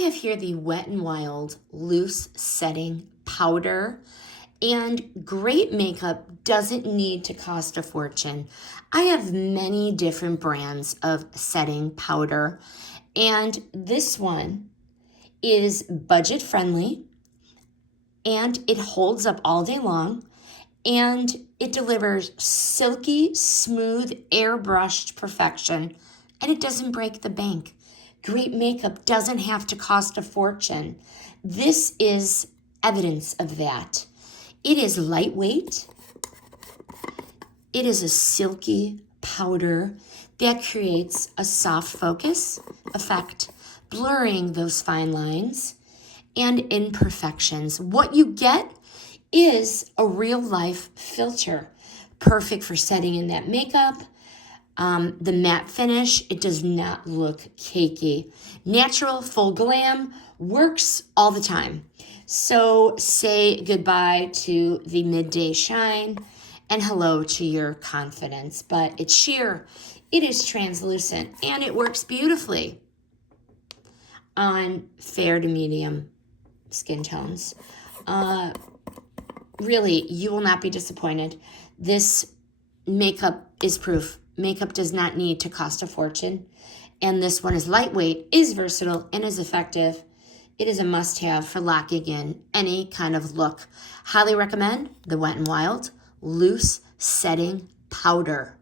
have here the Wet n Wild Loose Setting Powder. And great makeup doesn't need to cost a fortune. I have many different brands of setting powder, and this one is budget friendly, and it holds up all day long, and it delivers silky, smooth, airbrushed perfection, and it doesn't break the bank. Great makeup doesn't have to cost a fortune. This is evidence of that. It is lightweight. It is a silky powder that creates a soft focus effect, blurring those fine lines and imperfections. What you get is a real life filter, perfect for setting in that makeup. The matte finish, it does not look cakey. Natural, full glam, works all the time. So say goodbye to the midday shine and hello to your confidence. But it's sheer, it is translucent, and it works beautifully on fair to medium skin tones. Really, you will not be disappointed. This makeup is proof. Makeup does not need to cost a fortune. And this one is lightweight, is versatile, and is effective. It is a must-have for locking in any kind of look. Highly recommend the Wet n Wild Loose Setting Powder.